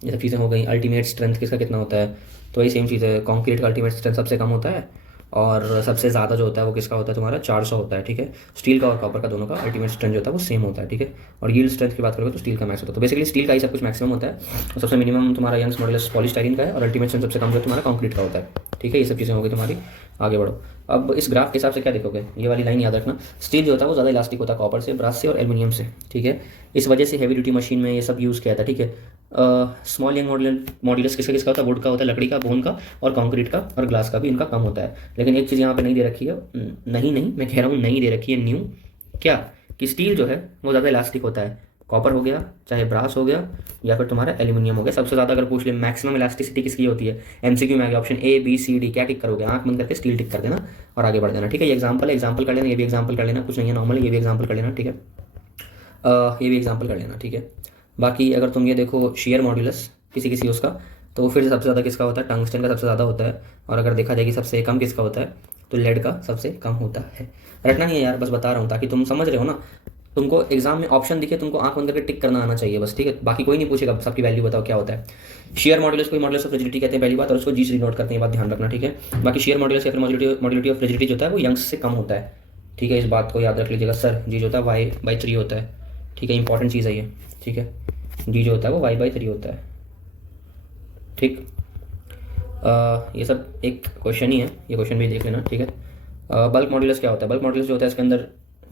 ये सब चीज़ें हो गई। अल्टीमेट स्ट्रेंथ किसका कितना होता है, तो वही सेम चीज़ है, कॉन्क्रीट का अल्टीमेट स्ट्रेंथ सबसे कम होता है, और सबसे ज़्यादा जो होता है वो किसका होता है तुम्हारा, 400 होता है, ठीक है। स्टील का और कॉपर का दोनों का अल्टीमेट स्ट्रेंथ जो होता है वो सेम होता है, ठीक है। और यील्ड स्ट्रेंथ की बात करोगे तो स्टील का मैक्स होता है, तो बेसिकली स्टील का ही सब कुछ मैक्सिमम होता है, और सबसे मिनिमम तुम्हारा यंग्स मॉड्यूलस पॉलीस्टाइरीन का है, और अल्टीमेट स्ट्रेंथ सबसे कम जो तुम्हारा कंक्रीट का होता है, ठीक है। ये सब चीज़ें होगी तुम्हारी। आगे बढ़ो, अब इस ग्राफ के हिसाब से क्या देखोगे, ये वाली लाइन याद रखना, स्टील जो होता है वो ज़्यादा इलास्टिक होता है कॉपर से, ब्रास से और एल्यूमिनियम से, ठीक है। इस वजह से हैवी ड्यूटी मशीन में ये सब यूज़ किया था, ठीक है। स्मॉल यंग मॉड्यूलस किसका किसका होता है, वुड का होता है, लकड़ी का, बोन का, और कंक्रीट का और ग्लास का भी इनका कम होता है। लेकिन एक चीज़ यहाँ पे नहीं दे रखी है, नहीं मैं कह रहा हूँ नहीं दे रखी है, न्यू क्या, कि स्टील जो है वो ज़्यादा इलास्टिक होता है, कॉपर हो गया चाहे ब्रास हो गया या फिर तुम्हारा एल्यूमिनियम हो गया। सबसे ज़्यादा अगर पूछ ले मैक्सिमम इलास्टिसिटी किसकी होती है, एमसीक्यू में आ गया option A B C D, क्या टिक करोगे, आंख बंद करके स्टील टिक कर देना और आगे बढ़ देना, ठीक है। ये एग्जाम्पल है, एग्जाम्पल कर लेना, ये भी एग्जाम्पल कर लेना, कुछ नहीं है नॉर्मल, ये भी एग्जाम्पल कर लेना, ठीक है। ये भी एग्जाम्पल कर लेना, ठीक है। बाकी अगर तुम ये देखो शेयर मॉड्यूलस किसी किसी उसका, तो फिर सबसे ज़्यादा किसका होता है, टंगस्टन का सबसे ज़्यादा होता है, और अगर देखा जाए कि सबसे कम किसका होता है तो लेड का सबसे कम होता है। रटना नहीं है यार, बस बता रहा हूँ ताकि तुम समझ रहे हो ना, तुमको एग्जाम में ऑप्शन दिखे तुमको आंख बंद करके टिक करना आना चाहिए बस, ठीक है। बाकी कोई नहीं पूछेगा, सबकी वैल्यू बताओ क्या होता है। शेयर मॉड्यूलस को मॉड्यूलस ऑफ रिजिडिटी कहते हैं पहली बात, और उसको जी से नोट करते हैं, ये बात ध्यान रखना, ठीक है। बाकी शेयर मॉड्यूलस या फिर मॉड्यूलिटी ऑफ रिजिडिटी जो होता है वो यंग्स से कम होता है, ठीक है। इस बात को याद रख लीजिएगा सर, जी जो होता है y/3 होता है, ठीक है, इंपॉर्टेंट चीज़ है ये, ठीक है। जी जो होता है वो y/3 होता है, ठीक। ये सब एक क्वेश्चन ही है, ये क्वेश्चन भी देख लेना, ठीक है। बल्क मॉड्यूलस क्या होता है, बल्क मॉड्यूलस जो होता है इसके अंदर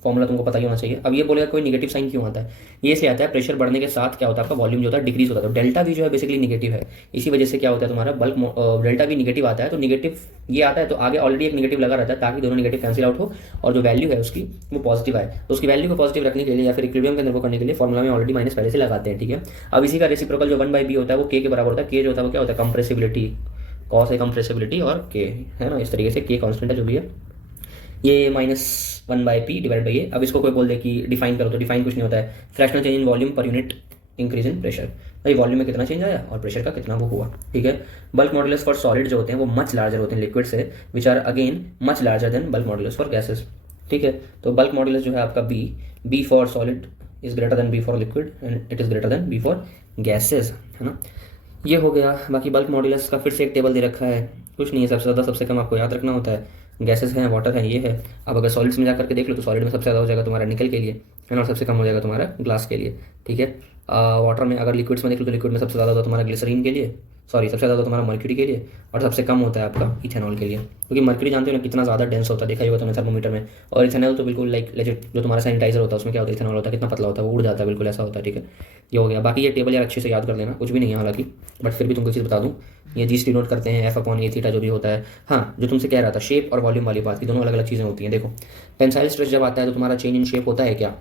फॉर्मूला तुमको पता ही होना चाहिए। अब ये बोलेगा कोई नेगेटिव साइन क्यों आता है, ये इसलिए आता है प्रेशर बढ़ने के साथ क्या होता है आपका वॉल्यूम जो होता है डिक्रीज होता है, तो डेल्टा भी जो है बेसिकली नेगेटिव है, इसी वजह से क्या होता है तुम्हारा बल्क डेल्टा भी नेगेटिव आता है, तो नेगेटिव ये आता है तो आगे ऑलरेडी एक नेगेटिव लगा रहता है ताकि दोनों नेगेटिव कैंसिल आउट हो और जो वैल्यू है उसकी वो पॉजिटिव आए। तो उसकी वैल्यू को पॉजिटिव रखने के लिए या फिर इक्विलिब्रियम के अंदर को करने के लिए फॉर्मूला में ऑलरेडी माइनस पहले से लगाते हैं, ठीक है। अब इसी का रेसिप्रोकल जो 1/b होता है वो k के बराबर होता है, k जो होता है वो क्या होता है कंप्रेसिबिलिटी, कॉस है कंप्रेसिबिलिटी और k, है ना, इस तरीके से k कांस्टेंट है जो भी है, ये -1/p डिवाइड बाई ए। अब इसको कोई बोल दे कि डिफाइन करो, तो डिफाइन कुछ नहीं होता है, fractional change in volume per unit increase in pressure, भाई वॉल्यूम में कितना चेंज आया और प्रेशर का कितना वो हुआ, ठीक है। बल्क मॉड्यूलस फॉर सॉलिड जो होते हैं वो मच लार्जर होते हैं लिक्विड से, which are again much larger than bulk modulus for gases, ठीक है। तो बल्क मॉड्यूलस जो है आपका B for solid is greater than B for liquid and it is greater than B for gases, है ना। ये हो गया। बाकी बल्क मॉड्यूलस का फिर से एक टेबल दे रखा है, कुछ नहीं है, सबसे ज़्यादा सबसे कम आपको याद रखना होता है, गैसेस हैं, वाटर है, ये है। अब अगर सॉलिड्स में जा करके देख लो तो सॉलिड में सबसे ज़्यादा हो जाएगा तुम्हारा निकल के लिए, है ना, और सबसे कम हो जाएगा तुम्हारा ग्लास के लिए, ठीक है। वाटर में अगर लिक्विड्स में देख लो तो लिक्विड में सबसे ज़्यादा होता है तुम्हारा ग्लिसरीन के लिए, सॉरी सबसे ज़्यादा तुम्हारा मर्क्यूरी के लिए, और सबसे कम होता है आपका इथेनॉल के लिए, क्योंकि मर्क्यूरी जानते हो ना कितना ज़्यादा डेंस होता है, देखा ही होता है थर्मोमीटर में, और इथेनॉल तो बिल्कुल लाइक लेजिट जो तुम्हारा सैनिटाइजर होता है उसमें क्या होता है, इथेनॉल होता है, कितना पतला होता है, वो उड़ जाता है, बिल्कुल ऐसा होता है, ठीक है। ये हो गया। बाकी ये टेबल यार अच्छे से याद कर लेना, कुछ भी नहीं है हालांकि, बट फिर भी तुमको चीज़ बता दूँ, ये जी सी नोट करते हैं, F/A थीटा जो भी होता है। हाँ, जो तुमसे कह रहा था शेप और वॉल्यूम वाली बात की, दोनों अलग अलग चीज़ें होती हैं। देखो टेंसाइल स्ट्रेस जब आता है तो तुम्हारा चेंज इन शेप होता है क्या,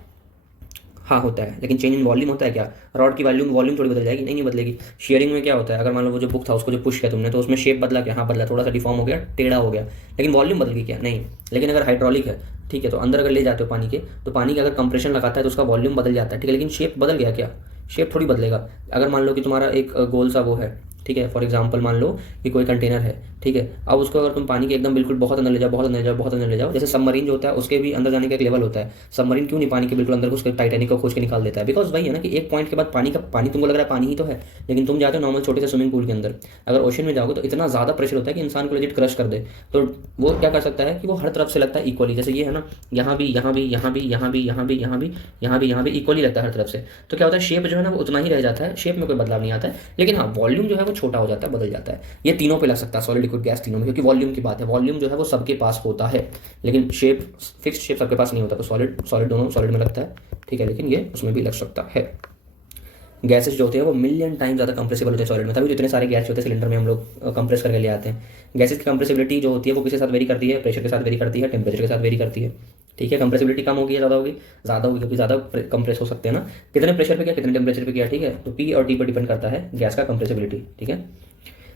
हाँ होता है, लेकिन चेंज इन वॉल्यूम होता है क्या, रॉड की वॉल्यूम थोड़ी बदल जाएगी, नहीं बदलेगी। शेयरिंग में क्या होता है, अगर मान लो वो जो बुक था उसको जो पुश किया तुमने तो उसमें शेप बदला क्या, हाँ बदला, थोड़ा सा डिफॉर्म हो गया, टेढ़ा हो गया, लेकिन वॉल्यूम बदल गई क्या, नहीं। लेकिन अगर हाइड्रोलिक है, ठीक है, तो अंदर अगर ले जाते हो पानी के, तो पानी के अगर कंप्रेशन लगाता है तो उसका वॉल्यूम बदल जाता है, ठीक है, लेकिन शेप बदल गया क्या, शेप थोड़ी बदलेगा। अगर मान लो कि तुम्हारा एक गोल सा वो है, ठीक है, फॉर एग्जांपल मान लो कि कोई कंटेनर है, ठीक है, अब उसको अगर तुम पानी के एकदम बिल्कुल बहुत अंदर ले जाओ, बहुत अंदर ले जाओ, बहुत अंदर ले जाओ, जैसे सबमरीन जो होता है उसके भी अंदर जाने का एक लेवल होता है। सबमरीन क्यों नहीं पानी के बिल्कुल अंदर घुस के टाइटैनिक को खोज के निकाल देता है? बिकॉज वही है ना कि एक पॉइंट के बाद पानी तुमको लग रहा है पानी ही तो है, लेकिन तुम जाते हो नॉर्मल छोटे से स्विमिंग पूल के अंदर, अगर ओशन में जाओगे तो इतना ज़्यादा प्रेशर होता है कि इंसान को लेजिट क्रश कर दे। तो वो क्या कर सकता है कि वो हर तरफ से लगता है इक्वली, जैसे ये है ना, यहाँ भी यहाँ भी यहाँ भी यहाँ भी यहाँ भी यहाँ भी यहाँ भी यहाँ भी इक्वली लगता है हर तरफ से। तो क्या होता है, शेप जो है ना वो उतना ही रह जाता है, शेप में कोई बदलाव नहीं आता है, लेकिन हाँ वॉल्यूम जो है वो छोटा हो जाता है, बदल जाता है। ये तीनों पे लग सकता है, सॉलिड लिक्विड गैस तीनों में, क्योंकि वॉल्यूम की बात है। वॉल्यूम जो है वो सबके पास होता है, लेकिन शेप फिक्स्ड शेप सबके पास नहीं होता। तो सॉलिड सॉलिड दोनों सॉलिड में लगता है, ठीक है, लेकिन ये उसमें भी लग सकता है। गैसेस जो होते हैं वो मिलियन टाइम ज़्यादा कंप्रेसिबल होते हैं सॉलिड में, तभी तो इतने सारे गैस होते हैं सिलेंडर में हम लोग कंप्रेस करके ले आते हैं। गैसेस की कंप्रेसिबिलिटी जो होती है वो किसी के साथ वेरी करती है, प्रेशर के साथ वेरी करती है, टेम्परेचर के साथ वेरी करती है, ठीक है। कंप्रेसिबिलिटी कम होगी या ज़्यादा होगी? ज़्यादा होगी, क्योंकि ज़्यादा कंप्रेस हो सकते हैं ना, कितने प्रेशर पे किया, कितने टेम्परेचर पे किया, ठीक है। तो पी और टी पर डिपेंड करता है गैस का कंप्रेसिबिलिटी, ठीक है।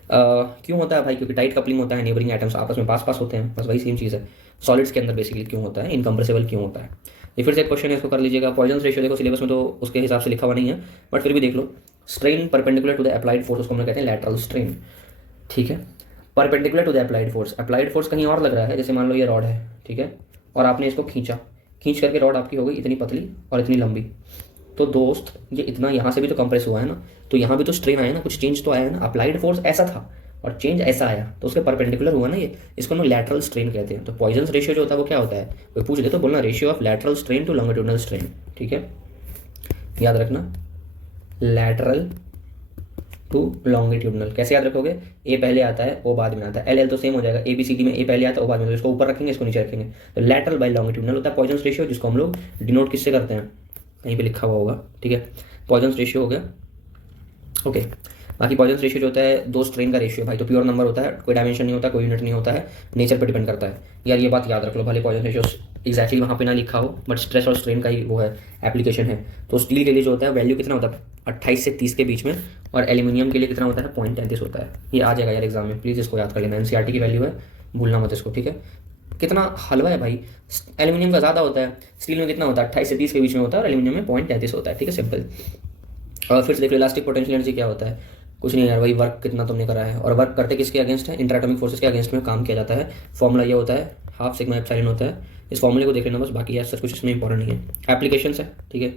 क्यों होता है भाई? क्योंकि टाइट कपलिंग होता है, नेबरिंग आइटम्स आपस में पास पास होते हैं, बस वही सेम चीज़ है। सॉलिड्स के अंदर बेसिकली क्यों होता है, इनकम्प्रेसिबल क्यों होता है। ये फिर से एक क्वेश्चन है, इसको कर लीजिएगा। पॉइजन रेशियो देखो सिलेबस में तो उसके हिसाब से लिखा हुआ नहीं है, बट फिर भी देख लो। Strain perpendicular to the applied force, उसको हम लोग कहते हैं लैटरल स्ट्रेन, ठीक है। Perpendicular to the applied force, applied force कहीं और लग रहा है, जैसे मान लो ये रॉड है, ठीक है, और आपने इसको खींच करके रॉड आपकी हो गई इतनी पतली और इतनी लंबी। तो दोस्त ये इतना यहाँ से भी तो कंप्रेस हुआ है ना, तो यहाँ भी तो स्ट्रेन आया ना, कुछ चेंज तो आया ना। अप्लाइड फोर्स ऐसा था और चेंज ऐसा आया, तो उसके परपेंडिकुलर हुआ ना ये, इसको हम लैटरल स्ट्रेन कहते हैं। तो पॉइजन रेशियो जो होता है वो क्या होता है, कोई पूछ ले तो बोलना ratio of lateral strain to longitudinal strain, ठीक है, याद रखना, लैटरल टू लॉन्गिट्यूडनल। कैसे याद रखोगे? ए पहले आता है, ओ बाद में आता है, एल एल तो सेम हो जाएगा, ए बी सी डी में ए पहले आता है, ओ बाद में, तो इसको ऊपर रखेंगे, इसको नीचे रखेंगे। तो लैटरल बाय लॉन्गिट्यूडनल होता है पॉइजन रेशियो, जिसको हम लोग डिनोट किससे करते हैं, कहीं पे लिखा हुआ होगा, ठीक है। पॉइजन रेशियो हो गया, ओके। बाकी पॉइजन रेशियो जो होता है दो स्ट्रेन का रेशियो भाई, तो प्योर नंबर होता है, कोई डायमेंशन नहीं होता, कोई यूनिट नहीं होता है, नेचर पर डिपेंड करता है यार, ये बात याद रख लो। भले पॉइजन रेशियो एक्जैक्टली वहाँ पे ना लिखा हो, बट स्ट्रेस और स्ट्रेन का ही वो है, एप्लीकेशन है। तो स्टील के लिए जो होता है वैल्यू कितना होता है, 28 से 30 के बीच में, और एल्यूमिनियम के लिए कितना होता है, 0.33 होता है। ये आ जाएगा यार एग्जाम में, प्लीज़ इसको याद कर लेना, एनसीईआरटी की वैल्यू है, भूलना मत इसको, ठीक है। कितना हलवा है भाई, एल्यूमिनियम का ज़्यादा होता है, स्टील में कितना होता है, 28 से 30 के बीच में होता है, और एल्यूमिनियम में 0.33 होता है, ठीक है, सिंपल। और फिर से देख लो इलास्टिक पोटेंशियल एनर्जी क्या होता है, कुछ नहीं यार, वही वर्क कितना तुमने करा है, और वर्क करते किसके अगेंस्ट है, इंटरएटॉमिक फोर्सेस के अगेंस्ट में काम किया जाता है। फॉर्मूला ये होता है, हाफ सिग्मा एप्सिलॉन होता है, इस फॉर्मूले को देख लेना बस, बाकी यार सब कुछ इसमें इंपॉर्टेंट नहीं है। एप्लीकेशंस है, ठीक है,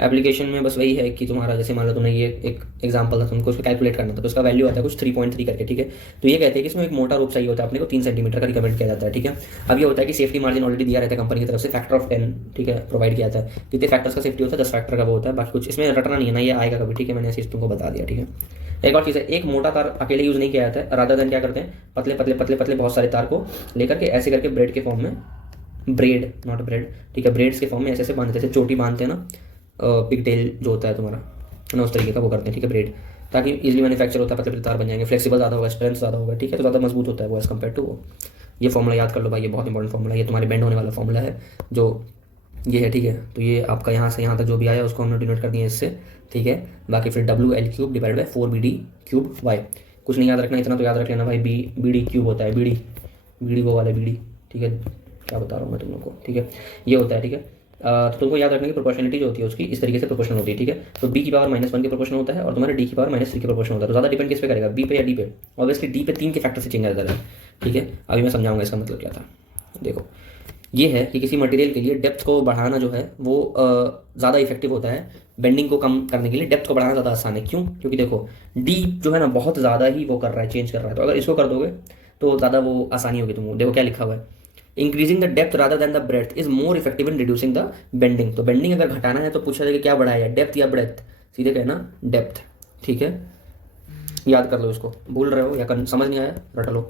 एप्लीकेशन में बस वही है कि तुम्हारा जैसे मान लो तुमने ये एक एग्जांपल था, तुमको उसको कैलकुलेट करना था, तो उसका वैल्यू आता है कुछ 3.3 करके, ठीक है। तो ये कहते हैं कि इसमें एक मोटा रूप चाहिए होता है अपने को, 3 सेंटीमीटर का रिकमेंड किया जाता है, ठीक है। अब ये होता है कि सेफ्टी मार्जिन ऑलरेडी दिया रहता है कंपनी की तरफ से, फैक्टर ऑफ 10, ठीक है, प्रोवाइड किया जाता है। कितने फैक्टर्स का सेफ्टी होता है, 10 फैक्टर का वो होता है, बाकी कुछ इसमें रटना नहीं है ना, ये आएगा कभी, ठीक है, मैंने ऐसे तुमको बता दिया, ठीक है। एक और चीज़ है, एक मोटा तार अकेले यूज़ नहीं किया जाता है, रादर देन क्या करते हैं, पतले पतले पतले पतले बहुत सारे तार को लेकर के ऐसे करके ब्रेड के फॉर्म में, ब्रेड नॉट ब्रेड, ठीक है, ब्रेड्स के फॉर्म में ऐसे ऐसे बांधते, जैसे चोटी बांधते हैं ना, पिग टेल जो होता है तुम्हारा ना, उस तरीके का वो करते हैं, ठीक है, ब्रेड, ताकि इजीली मैन्युफैक्चर होता है, पतले पतले तार बन जाएंगे, फ्लेक्सिबल ज़्यादा होगा, स्ट्रेंथ ज़्यादा होगा, ठीक है, तो ज़्यादा मजबूत होता है वो एज़ कम्पेयर टू वो। ये फॉर्मूला याद कर लो भाई, ये बहुत इंपॉर्टेंट फॉर्मूला है, ये तुम्हारे बेंड होने वाला फॉर्मूला है जो ये है, ठीक है। तो ये आपका यहाँ से यहाँ तक जो भी आया उसको हमने डिनोट कर दिया इससे, ठीक है। बाकी फिर WL³ डिवाइड बाई 4BD³ कुछ नहीं याद रखना, इतना तो याद रख लेना भाई, BD³ होता है, BD वो वाला BD, ठीक है, क्या बता रहा हूँ मैं तुम लोग को, ठीक है, ये होता है, ठीक है। तो तुमको याद रखने की प्रोपोर्शनलिटी जो होती है उसकी इस तरीके से प्रोपोर्शनल होती है, ठीक है। तो B की पावर -1 के प्रोपोर्शनल होता है, और तुम्हारे D की पावर -3 के प्रोपोर्शनल होता है। तो ज़्यादा डिपेंड किस पे करेगा, B पे या D पे? ऑब्वियसली D पे 3 के फैक्टर से चेंज आ जाता है, ठीक है। अभी मैं समझाऊंगा इसका मतलब क्या था। देखो ये है कि किसी मटेरियल के लिए डेप्थ को बढ़ाना जो है वो ज़्यादा इफेक्टिव होता है, बेंडिंग को कम करने के लिए डेप्थ को बढ़ाना ज़्यादा आसान है। क्यों? क्योंकि देखो D जो है ना बहुत ज़्यादा ही वो कर रहा है, चेंज कर रहा है, तो अगर इसको कर दोगे तो ज़्यादा वो आसानी होगी तुमको। देखो क्या लिखा हुआ है, increasing the depth rather than the breadth is more effective in reducing the bending. तो बेंडिंग अगर घटाना है तो पूछा जाएगा क्या बढ़ाया, डेप्थ या ब्रेथ, सीधे कहना डेप्थ, ठीक है। याद कर लो इसको, भूल रहे हो या समझ नहीं आया रट लो,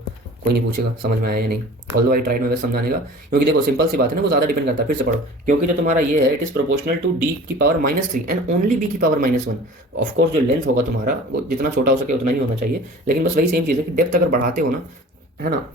कोई नहीं पूछेगा समझ में आया या नहीं। ऑल्दो आई ट्राइड मेरे समझाने का, क्योंकि देखो सिंपल सी बात है ना, वो ज़्यादा डिपेंड करता है, फिर से पढ़ो, क्योंकि जो तुम्हारा ये है it is proportional to D की पावर -3 एंड ओनली B की पावर -1। ऑफकोर्स जो लेंथ होगा तुम्हारा वो जितना छोटा हो सके उतना ही होना चाहिए, लेकिन बस वही सेम चीज़ है कि डेप्थ अगर बढ़ाते हो ना, है ना,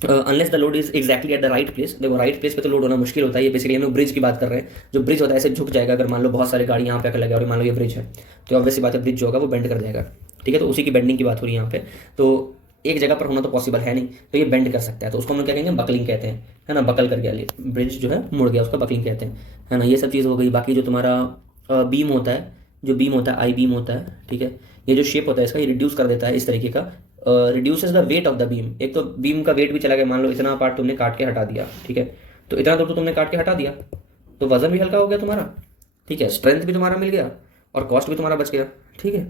unless the load is exactly at the right place. देखो राइट प्लेस पे तो लोड होना मुश्किल होता है, ये बेसिकली हम लोग ब्रिज की बात कर रहे हैं। जो ब्रिज होता है ऐसे झुक जाएगा, अगर मान लो बहुत सारी गाड़ी यहाँ पे आकर लगे और मान लो ये ब्रिज है, तो ऑब्वियस सी बात है ब्रिज जो होगा वो बेंड कर जाएगा, ठीक है। तो उसी की बेंडिंग की बात हो रही है यहाँ पे, तो एक जगह पर होना तो पॉसिबल है नहीं, तो ये बेंड कर सकता है, तो उसको हम लोग क्या कहेंगे, बकलिंग कहते हैं, है ना, बकल कर गया ब्रिज जो है मुड़ गया, उसका बकलिंग कहते हैं, है ना। ये सब चीज़ हो गई। बाकी जो तुम्हारा बीम होता है, जो बीम होता है, आई बीम होता है, ठीक है, ये जो शेप होता है इसका, ये रिड्यूस कर देता है इस तरीके का, reduces the weight of the beam. एक तो बीम का वेट भी चला गया, मान लो इतना पार्ट तुमने काट के हटा दिया, ठीक है, तो इतना दूर तो तुमने काट के हटा दिया, तो वजन भी हल्का हो गया तुम्हारा, ठीक है, स्ट्रेंथ भी तुम्हारा मिल गया और कॉस्ट भी तुम्हारा बच गया, ठीक है,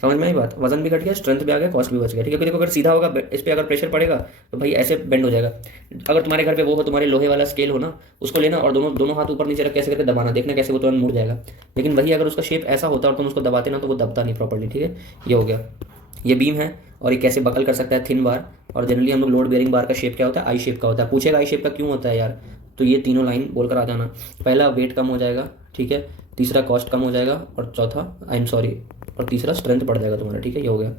समझ में आई बात। वजन भी घट गया, स्ट्रेंथ भी आ गया, कॉस्ट भी बच गया, ठीक है। देखो अगर सीधा होगा, इस पर अगर प्रेशर पड़ेगा तो भाई ऐसे बेंड हो जाएगा। अगर तुम्हारे घर पे वो हो, तुम्हारे लोहे वाला स्केल हो ना, उसको लेना और दोनों दोनों हाथ ऊपर नीचे रख कैसे करके दबाना, देखना कैसे वो तुरंत मुड़ जाएगा। लेकिन वही अगर उसका शेप ऐसा होता और तुम उसको दबाते ना, तो वो दबता नहीं प्रॉपर्ली, ठीक है। ये हो गया, ये बीम है और ये कैसे बकल कर सकता है, थिन बार। और जनरली हम लोग लोड बेयरिंग बार का शेप क्या होता है, आई शेप का होता है। पूछेगा आई शेप का क्यों होता है यार, तो ये तीनों लाइन बोलकर आ जाना। पहला वेट कम हो जाएगा, ठीक है, तीसरा कॉस्ट कम हो जाएगा, और चौथा आई एम सॉरी, और तीसरा स्ट्रेंथ बढ़ जाएगा तुम्हारा, ठीक है। ये हो गया।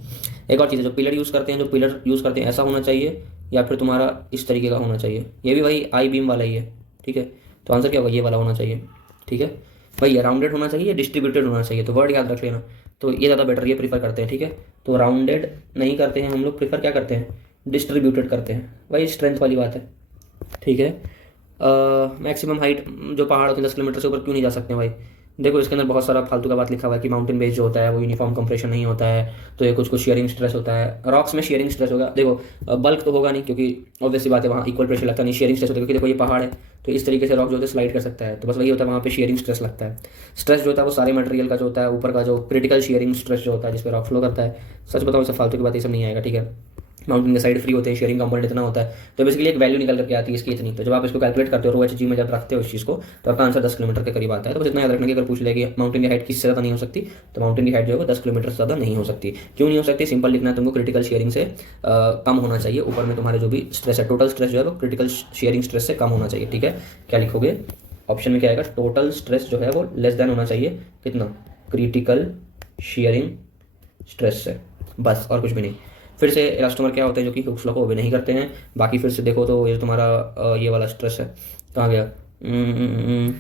एक और चीज़ है, जो पिलर यूज़ करते हैं, जो पिलर यूज़ करते हैं ऐसा होना चाहिए या फिर तुम्हारा इस तरीके का होना चाहिए। ये भी भाई आई बीम वाला ही है, ठीक है। तो आंसर क्या होगा, ये वाला होना चाहिए, ठीक है भाई। ये राउंडेड होना चाहिए, डिस्ट्रीब्यूटेड होना चाहिए, तो वर्ड याद रख लेना। तो ये ज़्यादा बेटर, ये प्रीफर करते हैं, ठीक है। तो राउंडेड नहीं करते हैं हम लोग, प्रीफर क्या करते हैं, डिस्ट्रीब्यूटेड करते हैं। भाई स्ट्रेंथ वाली बात है, ठीक है। मैक्सिमम हाइट जो पहाड़ होते हैं 10 किलोमीटर से ऊपर क्यों नहीं जा सकते हैं भाई। देखो इसके अंदर बहुत सारा फालतू का बात लिखा हुआ है कि माउंटेन बेस जो होता है वो यूनिफॉर्म कंप्रेशन नहीं होता है, तो ये कुछ कुछ शेयरिंग स्ट्रेस होता है। रॉक्स में शेयरिंग स्ट्रेस होगा, देखो बल्क तो होगा नहीं क्योंकि ऑब्वियसली बात है वहाँ इक्वल प्रेशर लगता नहीं, शेयरिंग स्ट्रेस होता है क्योंकि देखो ये पहाड़ है, तो इस तरीके से रॉक जो होता है स्लाइड कर सकता है, तो बस वही होता है, वहाँ पे शेयरिंग स्ट्रेस लगता है। स्ट्रेस जो होता है वो सारे मटेरियल का जो होता है, ऊपर का जो क्रिटिकल शेयरिंग स्ट्रेस जो होता है जिस पर रॉक फ्लो करता है। सच बताओ इससे फालतू की बात ये सब नहीं आएगा, ठीक है। माउंटेन के साइड फ्री होते हैं, शेयरिंग कंपोनेंट इतना होता है, तो बेसिकली एक वैल्यू निकल करके आती है इसकी इतनी। तो जब आप इसको कैलकुलेट करते हो OHG में जब रखते हो इस चीज़ को, तो आपका आंसर 10 किलोमीटर के करीब आता है। तो बस इतना याद रखना कि अगर पूछ लेगी माउंटेन की हाइट किससे ज़्यादा नहीं हो सकती, तो माउंटेन की हाइट जो है 10 किलोमीटर से ज़्यादा नहीं हो सकती। क्यों नहीं हो सकती, सिंपल लिखना है तुमको, क्रिटिकल शेयरिंग से कम होना चाहिए। ऊपर में तुम्हारे जो भी स्ट्रेस है, टोटल स्ट्रेस जो है वो क्रिटिकल शेयरिंग स्ट्रेस से कम होना चाहिए, ठीक है। क्या लिखोगे ऑप्शन में, क्या आएगा, टोटल स्ट्रेस जो है वो लेस देन होना चाहिए कितना, क्रिटिकल शेयरिंग स्ट्रेस से, बस और कुछ भी नहीं। फिर से इलास्टोमर क्या होते हैं जो कि हुक्स लॉ को ओबे नहीं करते हैं। बाकी फिर से देखो तो ये तुम्हारा ये वाला स्ट्रेस है, कहाँ गया,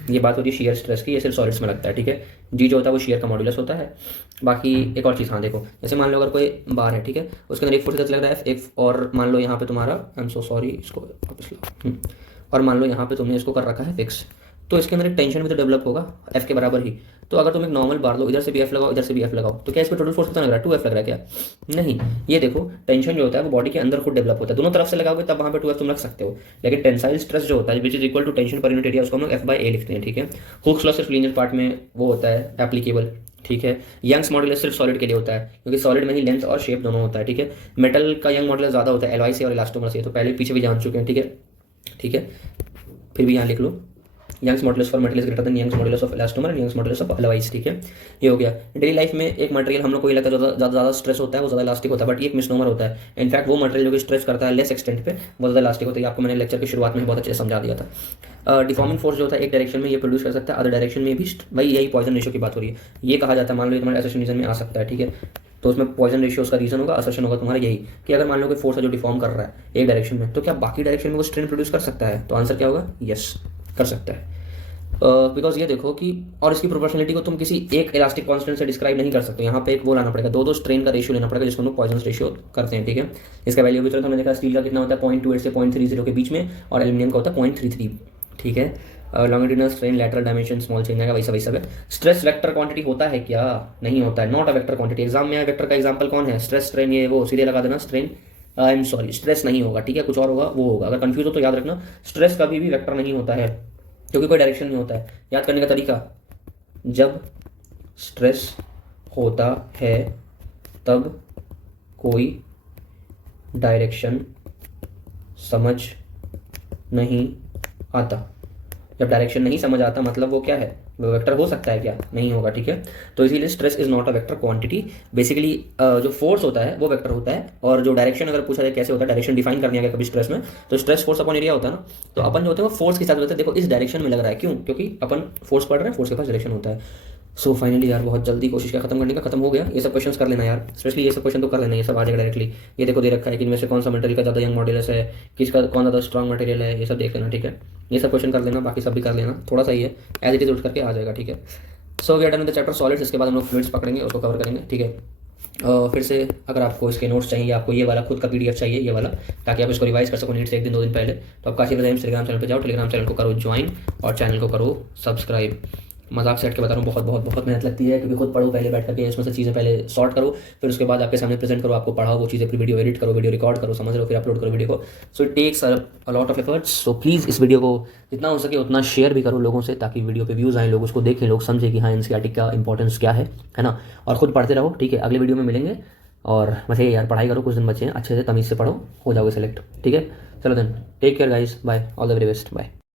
ये बात होती है शेयर स्ट्रेस की, ये सिर्फ सॉलिड्स में लगता है, ठीक है। जी जो होता है वो शेयर का मॉड्यूलस होता है। बाकी एक और चीज़, हाँ देखो, जैसे मान लो अगर कोई बार है, ठीक है, उसके अंदर एक फोर्स लग रहा है एक, और मान लो यहाँ पे तुम्हारा, आई एम सो सॉरी, इसको वापस लो, और मान लो यहाँ पे तुमने इसको कर रखा है फिक्स, तो इसके अंदर एक टेंशन भी तो डेवलप होगा F के बराबर ही। तो अगर तुम एक नॉर्मल बार लो, इधर से भी F लगाओ, इधर से भी F लगाओ, तो क्या इस पर टोटल फोर्स कितना लग रहा है, 2F लग रहा है क्या, नहीं। ये देखो टेंशन जो होता है वो बॉडी के अंदर खुद डेवलप होता है, दोनों तरफ से लगाओगे तब वहाँ पे 2F तुम रख सकते हो। लेकिन टेंसाइल स्ट्रेस जो होता है which is equal to tension per unit area, उसको हम लोग F/A लिखते हैं, ठीक है। हुक्स लॉ सिर्फ लीनियर पार्ट में वो होता है एप्लीकेबल, ठीक है। यंग्स मॉडुलस सिर्फ सॉलिड के लिए होता है क्योंकि सॉलिड में ही लेंथ और शेप दोनों होता है, ठीक है। मेटल का यंग मॉडुलस ज़्यादा होता है एलॉय से और इलास्टोमर से, तो पहले पीछे भी जान चुके हैं, ठीक है, ठीक है। फिर भी यहाँ लिख लो, Young's modulus for metal is greater than Young's modulus of elastomer and Young's modulus of alloys, ठीक है। ये हो गया। डेली लाइफ में एक मटेरियल हम लोग को ये लगता है ज़्यादा स्ट्रेस होता है वो ज़्यादा इलास्टिक होता है, बट ये एक मिसनोमर होता है। इनफैक्ट वो मटेरियल जो कि स्ट्रेच करता है लेस एक्सटेंट पे वो ज़्यादा इलास्टिक होता है। आपको मैंने लेक्चर की शुरुआत में बहुत अच्छे से समझा दिया था। डिफॉर्मिंग फोर्स जो होता है एक डायरेक्शन में ये प्रोड्यूस कर सकता है, अदर डायरेक्शन में भी, भाई यही पॉइजन रेशियो की बात हो रही है। ये कहा जाता है, मान लो तुम्हारे असर्शन रीजन में आ सकता है, ठीक है, तो उसमें पॉइजन रेशियो उसका रीजन होगा, असर्शन होगा तुम्हारा यही कि अगर मान लो कि फोर्स है जो डिफॉर्म कर रहा है एक डायरेक्शन में, तो क्या बाकी डायरेक्शन में वो स्ट्रेन प्रोड्यूस कर सकता है, तो आंसर क्या होगा, यस कर सकता है। बिकॉज ये देखो कि, और इसकी प्रोपोर्शनलिटी को तुम किसी एक इलास्टिक कांस्टेंट से डिस्क्राइब नहीं कर सकते, यहाँ पे एक वो लाना पड़ेगा, दो स्ट्रेन का रेशियो लेना पड़ेगा जिसको हम लोग पॉइजन रेशियो करते हैं, ठीक है। इसका वैल्यू भी तुरंत हमने देखा, स्टील का कितना होता है 0.28 से 0.30 के बीच में, और एल्यूमिनियम का होता है 0.33, ठीक है। Longitudinal strain, lateral dimension, small change आएगा, वैसा वैसा है। स्ट्रेस वेक्टर क्वांटिटी होता है क्या, नहीं होता है, not a vector quantity. Exam में वेक्टर का एग्जाम्पल कौन है, स्ट्रेस स्ट्रेन, ये वो सीधे लगा देना strain, I am sorry stress नहीं होगा, ठीक है, कुछ और होगा वो होगा। अगर कंफ्यूज हो तो याद रखना स्ट्रेस कभी भी वेक्टर नहीं होता है क्योंकि कोई डायरेक्शन नहीं होता है। याद करने का तरीका, जब स्ट्रेस होता है तब कोई डायरेक्शन समझ नहीं आता। जब डायरेक्शन नहीं समझ आता मतलब वो क्या है, वो वेक्टर हो सकता है क्या, नहीं होगा, ठीक है। तो इसीलिए stress is not a vector quantity. Basically जो फोर्स होता है वो वेक्टर होता है, और जो डायरेक्शन अगर पूछा जाए कैसे होता है, डायरेक्शन डिफाइन करने का कभी स्ट्रेस में, तो स्ट्रेस फोर्स अपॉन एरिया होता है ना, तो अपन जो होते हैं वो फोर्स के साथ होते हैं। देखो इस डायरेक्शन में लग रहा है, क्यों, क्योंकि अपन फोर्स पढ़ रहे हैं, फोर्स के पास डायरेक्शन होता है। सो फाइनली यार बहुत जल्दी कोशिश किया खत्म करने का, खत्म हो गया। ये सब क्वेश्चंस कर लेना यार, स्पेशली ये सब क्वेश्चन तो कर लेना, ये सब आ जाएगा डायरेक्टली। ये देखो दे रखा है कि इनमें से कौन सा मटेरियल का ज़्यादा यंग मॉड्यूलस है, किसका कौन ज़्यादा स्ट्रॉन्ग मटेरियल है, ये सब देख लेना, ठीक है। ये सब क्वेश्चन कर लेना, बाकी सब भी कर लेना, थोड़ा सा ही है, एज इट इज उठ करके आ जाएगा, ठीक है। So we are done with the chapter solids. इसके बाद हम लोग फ्लूइड्स पकड़ेंगे, उसको कवर करेंगे, ठीक है। फिर से अगर आपको इसके नोट्स चाहिए, आपको ये वाला खुद का PDF चाहिए, ये वाला, ताकि आप इसको रिवाइज कर सको नीट से 1 दिन 2 दिन पहले, तो आप काशी टेलीग्राम चैनल पर जाओ, टेलीग्राम चैनल को करो ज्वाइन और चैनल को करो सब्सक्राइब। मजाक से हट के बता रहा हूँ, बहुत बहुत बहुत मेहनत लगती है, क्योंकि खुद पढ़ो पहले बैठ करके, इसमें से चीज़ें पहले सॉर्ट करो, फिर उसके बाद आपके सामने प्रेजेंट करो, आपको पढ़ाओ वो चीज़ें, फिर वीडियो एडिट करो, वीडियो रिकॉर्ड करो, समझ रहे हो, फिर अपलोड करो वीडियो को। So it takes a lot of efforts. So please इस वीडियो को जितना हो सके उतना शेयर भी करो लोगों से, ताकि वीडियो पे व्यूज़ आए, लोग उसको देखें, लोग समझें कि हाँ एनसीईआरटी का इंपॉर्टेंस क्या है ना। और खुद पढ़ते रहो, ठीक है, अगले वीडियो में मिलेंगे। और बस ये यार, पढ़ाई करो, कुछ दिन बचे हैं, अच्छे से तमीज़ से पढ़ो, हो जाओगे सेलेक्ट, ठीक है। चलो then, take care guys, bye, all the very best, bye.